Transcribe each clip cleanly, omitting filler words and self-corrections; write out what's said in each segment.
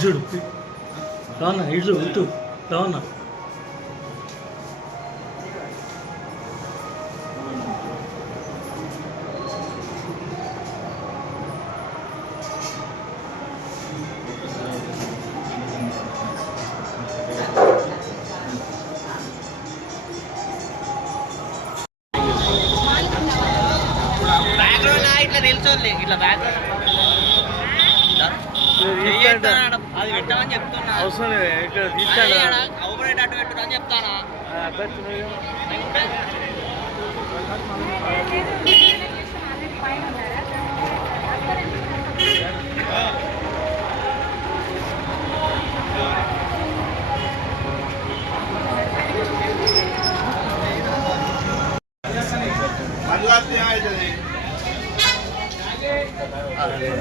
చూడు రావన్నా ఇటు ఇటు రావన్నా ఇట్లా నిల్చోలే ఇట్లా బ్యాక్ అది పెట్టమని చెప్తున్నా అవసరం లేదు ఇక్కడ తీసుకెళ్ళా అవపడేటట్టు పెట్టు అని చెప్తానా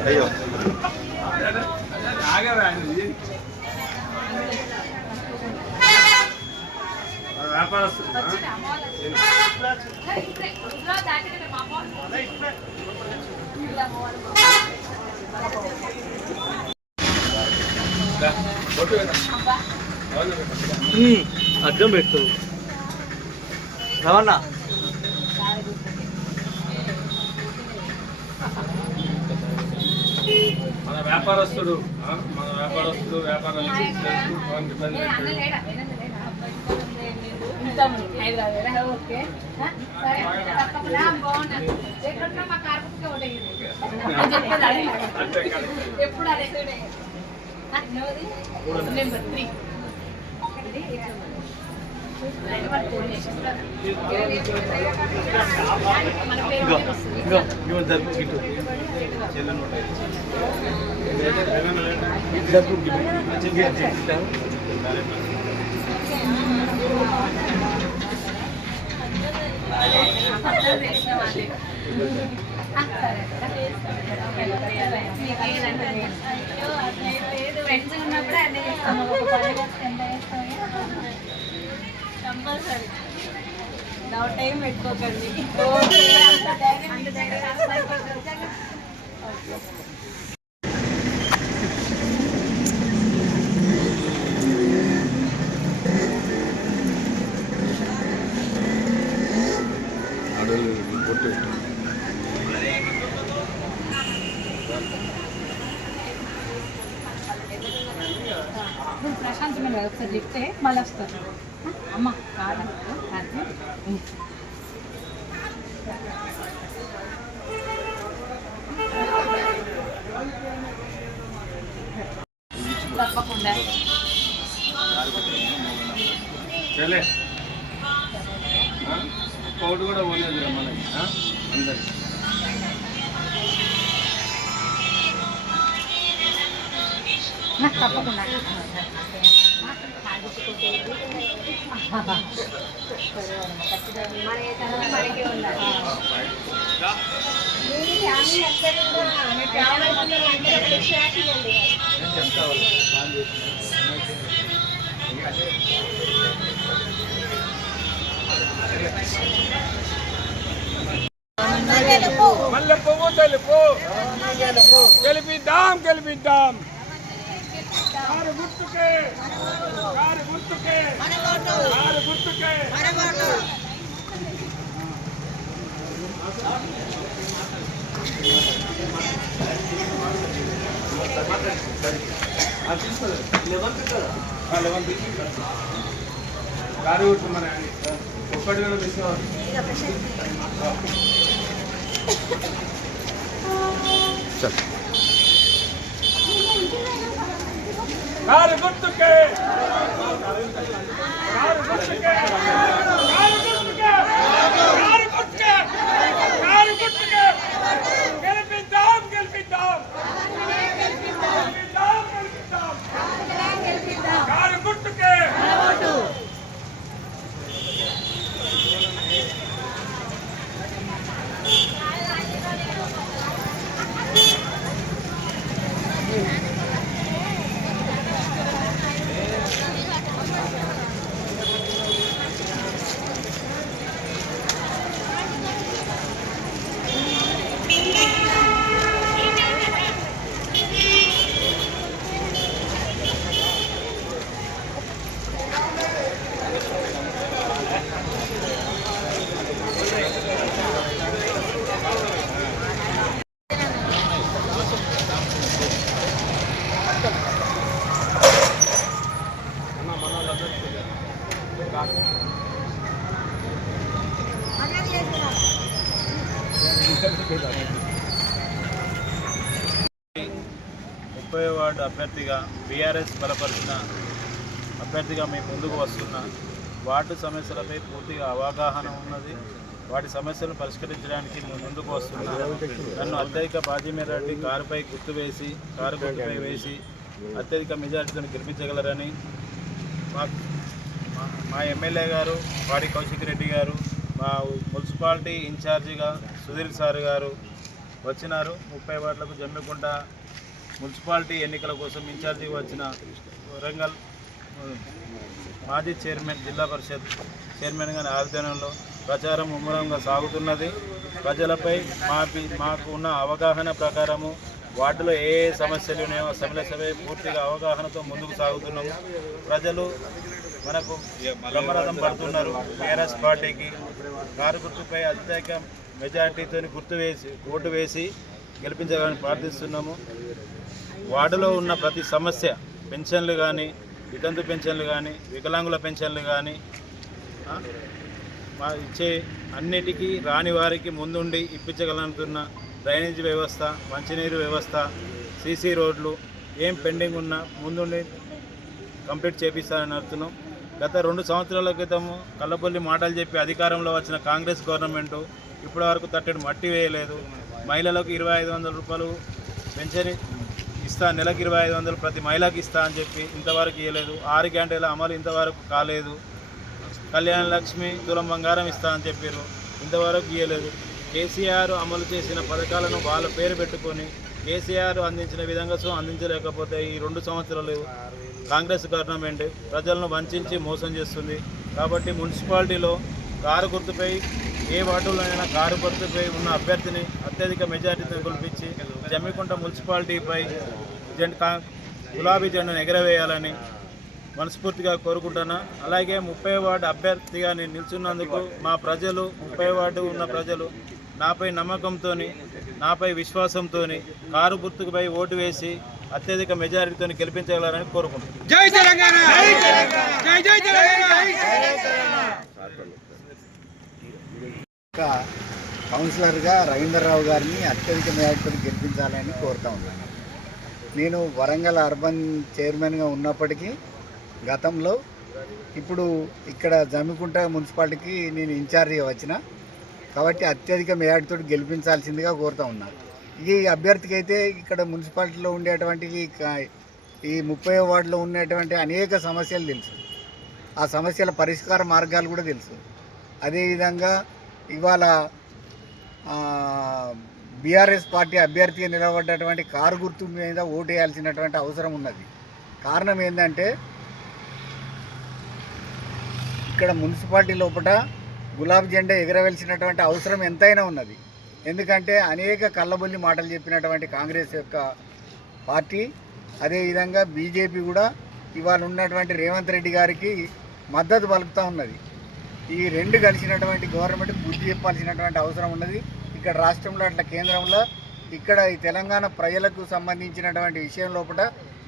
అయ్యో వ్యాపారస్తులు అర్థం పెట్టు రవణ మన వ్యాపారస్తుడు వ్యాపారం ఎప్పుడు నెంబర్ 3 ఫ్రెండ్స్ ఉన్నప్పుడు అన్నీ చేస్తాము కంపల్సరీ డౌట్ ఏం పెట్టుకోకండి ప్రశాంత్ మీద ఒకసారి చెప్తే మళ్ళీ వస్తారు అమ్మ కాదు తప్పకుండా కోట్ కూడా పోలేదు మనకి అందరికి తప్పకుండా మనకే ఉండాలి మల్లె పువ్వు తెలుపు గెలిపిద్దాం గెలిపిద్దాం కారు గుర్తుకే కారు గుర్తుకే కారు గుర్తుకే కారు గుర్తు మన ఒక్కటి కూడా మిస్ కారు గుర్తుకే కారు గుర్తుకే కారు గుర్తుకే కారు గుర్తుకే కారు గుర్తుకే గెలిపిద్దాం గెలిపిద్దాం గెలిపిద్దాం గెలిపిద్దాం కారు గుర్తుకే 30వ వార్డు అభ్యర్థిగా బీఆర్ఎస్ బలపరిచిన అభ్యర్థిగా మేము ముందుకు వస్తున్నా. వార్డు సమస్యలపై పూర్తిగా అవగాహన ఉన్నది. వాటి సమస్యలను పరిష్కరించడానికి మేము ముందుకు వస్తున్నా. నన్ను అత్యధిక బాజీ మెజార్టీ కారు గుర్తుపై వేసి అత్యధిక మెజార్టీతో గెలిపించగలరని మా ఎమ్మెల్యే గారు వాడి కౌశిక్ రెడ్డి గారు, మా మున్సిపాలిటీ ఇన్ఛార్జిగా సుధీర్ సార్ గారు వచ్చినారు. 30 వార్డులకు జమ్మికుంట మున్సిపాలిటీ ఎన్నికల కోసం ఇన్ఛార్జిగా వచ్చిన వరంగల్ మాజీ చైర్మన్, జిల్లా పరిషత్ చైర్మన్ గారి ఆధ్వర్యంలో ప్రచారం ముమ్మరంగా సాగుతున్నది. ప్రజలపై మాకు ఉన్న అవగాహన ప్రకారము వార్డులో ఏ సమస్యలు ఉన్నాయో సమస్యలపై పూర్తిగా అవగాహనతో ముందుకు సాగుతున్నాము. ప్రజలు మనకు బ్రహ్మరథం పడుతున్నారు. బీఆర్ఎస్ పార్టీకి కారు గుర్తుపై అత్యధిక మెజార్టీతో ఓటు వేసి గెలిపించాలని ప్రార్థిస్తున్నాము. వార్డులో ఉన్న ప్రతి సమస్య, పెన్షన్లు కానీ, వితంతు పెన్షన్లు కానీ, వికలాంగుల పెన్షన్లు కానీ, ఇచ్చే అన్నిటికీ రాని వారికి ముందుండి ఇప్పించగలుగుతున్న డ్రైనేజ్ వ్యవస్థ, మంచినీరు వ్యవస్థ, సీసీ రోడ్లు ఏం పెండింగ్ ఉన్నా ముందుండి కంప్లీట్ చేపిస్తారని అడుగుతున్నాం. గత 2 సంవత్సరాల క్రితము కల్లపల్లి మాటలు చెప్పి అధికారంలో వచ్చిన కాంగ్రెస్ గవర్నమెంటు ఇప్పటి వరకు తట్టడి మట్టి వేయలేదు. మహిళలకు 2500 రూపాయలు పెన్షన్ ఇస్తా, నెలకు 2500 ప్రతి మహిళకి ఇస్తా అని చెప్పి ఇంతవరకు ఇవ్వలేదు. 6 గంటల అమలు ఇంతవరకు కాలేదు. కళ్యాణ లక్ష్మి, తులం బంగారం ఇస్తా అని చెప్పారు, ఇంతవరకు ఇవ్వలేదు. కేసీఆర్ అమలు చేసిన పథకాలను వాళ్ళ పేరు పెట్టుకొని కేసీఆర్ అందించిన విధంగా అందించలేకపోతే ఈ 2 సంవత్సరాలు కాంగ్రెస్ గవర్నమెంట్ ప్రజలను వంచి మోసం చేస్తుంది. కాబట్టి మున్సిపాలిటీలో కారు గుర్తుపై ఏ వార్డులోనైనా కారు గుర్తుపై ఉన్న అభ్యర్థిని అత్యధిక మెజార్టీతో గెలిపించి జమ్మికుంట మున్సిపాలిటీపై గులాబీ జెండాను ఎగరవేయాలని మనస్ఫూర్తిగా కోరుకుంటున్నా. అలాగే 30వ వార్డు అభ్యర్థిగా నేను నిల్చున్నందుకు మా ప్రజలు, 30వ వార్డు ఉన్న ప్రజలు నాపై నమ్మకంతో, నాపై విశ్వాసంతో కారు గుర్తుపై ఓటు వేసి అత్యధిక మెజారిటీతో గెలిపించగలరని కోరుకుంటున్నాను. జై తెలంగాణ! జై జై తెలంగాణ! కౌన్సిలర్గా రవీంద్రరావు గారిని అత్యధిక మెజారిటీతో గెలిపించాలని కోరుతా ఉన్నాను. నేను వరంగల్ అర్బన్ చైర్మన్గా ఉన్నప్పటికీ గతంలో ఇప్పుడు ఇక్కడ జమ్మికుంట మున్సిపాలిటీకి నేను ఇన్ఛార్జిగా వచ్చిన కాబట్టి అత్యధిక మెజారిటీతో గెలిపించాల్సిందిగా కోరుతా ఉన్నాను. ఈ అభ్యర్థికి అయితే ఇక్కడ మున్సిపాలిటీలో ఉండేటువంటి ఈ 30వ వార్డులో ఉన్నటువంటి అనేక సమస్యలు తెలుసు. ఆ సమస్యల పరిష్కార మార్గాలు కూడా తెలుసు. అదేవిధంగా ఇవాళ బీఆర్ఎస్ పార్టీ అభ్యర్థిగా నిలబడ్డటువంటి కారు గుర్తు మీద ఓటు వేయాల్సినటువంటి అవసరం ఉన్నది. కారణం ఏంటంటే ఇక్కడ మున్సిపాలిటీ లోపల గులాబీ జెండా ఎగరవలసినటువంటి అవసరం ఎంతైనా ఉన్నది. ఎందుకంటే అనేక కళ్ళబొల్లి మాటలు చెప్పినటువంటి కాంగ్రెస్ యొక్క పార్టీ, అదేవిధంగా బీజేపీ కూడా ఇవాళ ఉన్నటువంటి రేవంత్ రెడ్డి గారికి మద్దతు పలుకుతూ ఉన్నది. ఈ 2 కలిసినటువంటి గవర్నమెంట్ బుద్ధి చెప్పాల్సినటువంటి అవసరం ఉన్నది. ఇక్కడ రాష్ట్రంలో అట్లా కేంద్రంలో ఇక్కడ ఈ తెలంగాణ ప్రజలకు సంబంధించినటువంటి విషయం లోపల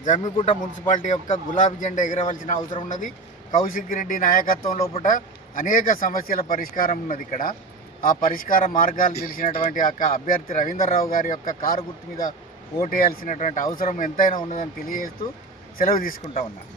జమ్మికుంట మున్సిపాలిటీ యొక్క గులాబీ జెండా ఎగరవలసిన అవసరం ఉన్నది. కౌశిక్ రెడ్డి నాయకత్వం లోపల అనేక సమస్యల పరిష్కారం ఉన్నది. ఇక్కడ ఆ పరిష్కార మార్గాలు తెలిసినటువంటి అభ్యర్థి రవీంద్రరావు గారి యొక్క కారు గుర్తు మీద ఓటు వేయాల్సినటువంటి అవసరం ఎంతైనా ఉన్నదని తెలియజేస్తూ సెలవు తీసుకుంటా ఉన్నాను.